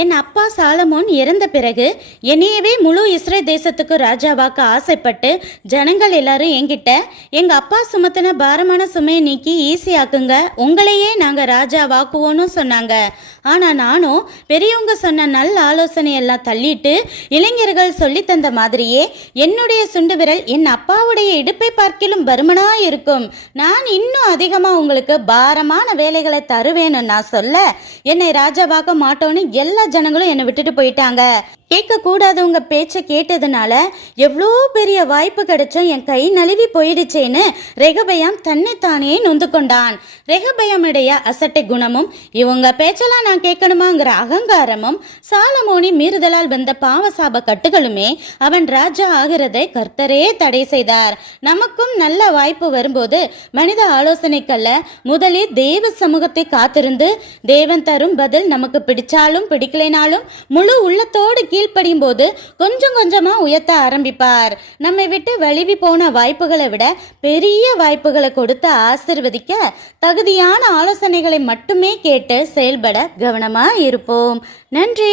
என் அப்பா சாலமோன் இறந்த பிறகு என்னையவே முழு இஸ்ரேல் தேசத்துக்கு ராஜாவாக்க ஆசைப்பட்டு ஜனங்கள் எல்லாரும் என்கிட்ட எங்கள் அப்பா சுமத்தின பாரமான சுமையை நீக்கி ஈஸியாக்குங்க, உங்களையே நாங்கள் ராஜாவாக்குவோன்னு சொன்னாங்க. ஆனால் நானும் பெரியவங்க சொன்ன நல்ல ஆலோசனையெல்லாம் தள்ளிட்டு இளைஞர்கள் சொல்லி தந்த மாதிரியே என்னுடைய சுண்டு விரல் என் அப்பாவுடைய இடுப்பை பார்க்கிலும் பருமனாக இருக்கும், நான் இன்னும் அதிகமாக உங்களுக்கு பாரமான வேலைகளை தருவேன்னு நான் சொல்ல என்னை ராஜாவாக்க மாட்டோன்னு எல்லா ஜனங்களும் என்னை விட்டுட்டு போயிட்டாங்க. கேட்கக்கூடாதவங்க பேச்சை கேட்டதுனால எவ்வளோ பெரிய வாய்ப்பு கிடைச்சும் என் கை நழுவி போயிடுச்சேன்னு ரெகபயாம் தன்னைத்தானே நொந்து கொண்டான். ரெகபயாமுடைய அசட்டை குணமும் இவங்க பேச்செல்லாம் நான் கேட்கணுமாங்கிற அகங்காரமும் சாலமோனி மீறுதலால் வந்த பாவசாப கட்டுகளுமே அவன் ராஜா ஆகிறதை கர்த்தரே தடை செய்தார். நமக்கும் நல்ல வாய்ப்பு வரும்போது மனித ஆலோசனைக்கல்ல, முதலில் தேவ சமூகத்தை காத்திருந்து தேவன் தரும் பதில் நமக்கு பிடிச்சாலும் பிடிக்கலைனாலும் முழு உள்ளத்தோடு கீழ்ப்படியும் போது கொஞ்சம் கொஞ்சமா உயர்த்த ஆரம்பிப்பார். நம்மை விட்டு வலிவி போன வாய்ப்புகளை விட பெரிய வாய்ப்புகளை கொடுத்து ஆசிர்வதிக்க தகுதியான ஆலோசனைகளை மட்டுமே கேட்டு செயல்பட கவனமா இருப்போம். நன்றி.